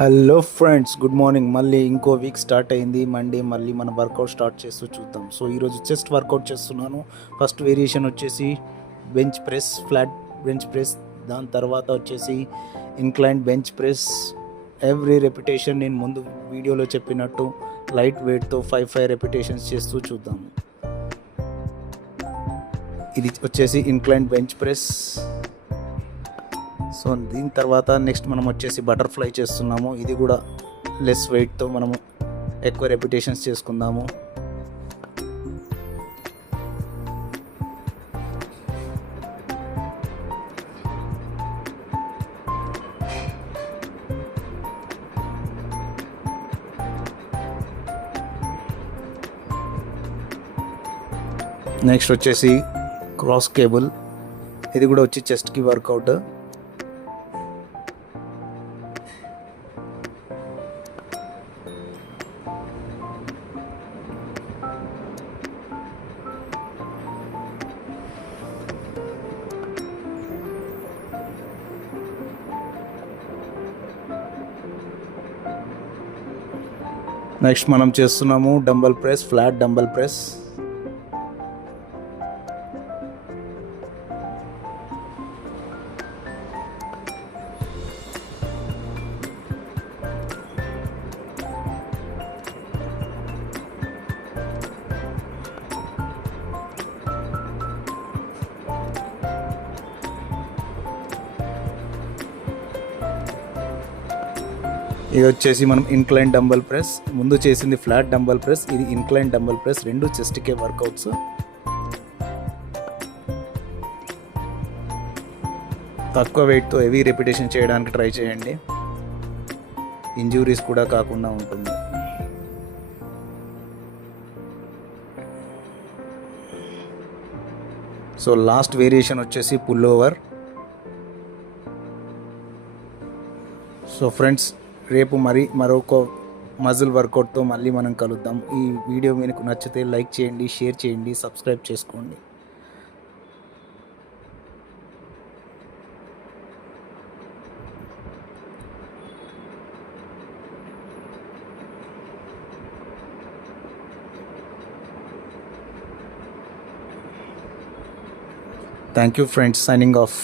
Hello friends, good morning. మళ్ళీ ఇంకో week start అయింది. మండే మళ్ళీ మన వర్కౌట్ స్టార్ట్ చేస్తూ చూద్దాం. సో ఈరోజు చెస్ట్ వర్కౌట్ చేస్తున్నాను. ఫస్ట్ వేరియేషన్ వచ్చేసి bench press, flat bench press. దాని తర్వాత వచ్చేసి incline bench press. Every repetition నేను ముందు వీడియోలో చెప్పినట్టు లైట్ వెయిట్తో 5 రెపిటేషన్స్ చేస్తూ చూద్దాం. ఇది వచ్చేసి ఇంక్లైన్ బెంచ్ ప్రెస్. సో దీని తర్వాత నెక్స్ట్ మనం వచ్చేసి బటర్ఫ్లై చేస్తున్నాము. ఇది కూడా లెస్ వెయిట్తో మనము ఎక్కువ రెపిటేషన్స్ చేసుకుందాము. నెక్స్ట్ వచ్చేసి క్రాస్ కేబుల్. ఇది కూడా వచ్చి చెస్ట్కి వర్కౌట్. నెక్స్ట్ మనం చేస్తున్నాము dumbbell press, flat dumbbell press. ఇది వచ్చేసి మనం ఇన్క్లైన్ డంబల్ ప్రెస్. ముందు చేసింది ఫ్లాట్ డంబల్ ప్రెస్, ఇది ఇన్క్లైన్ డంబల్ ప్రెస్. రెండు చెస్ట్కే వర్కౌట్స్. తక్కువ వెయిట్తో హెవీ రెపిటేషన్ చేయడానికి ట్రై చేయండి. ఇంజురీస్ కూడా కాకుండా ఉంటుంది. సో లాస్ట్ వేరియేషన్ వచ్చేసి పుల్ ఓవర్. సో ఫ్రెండ్స్, రేపు మరొక మజిల్ వర్కౌట్తో మళ్ళీ మనం కలుద్దాం. ఈ వీడియో మీకు నచ్చితే లైక్ చేయండి, షేర్ చేయండి, సబ్స్క్రైబ్ చేసుకోండి. Thank you friends, signing off.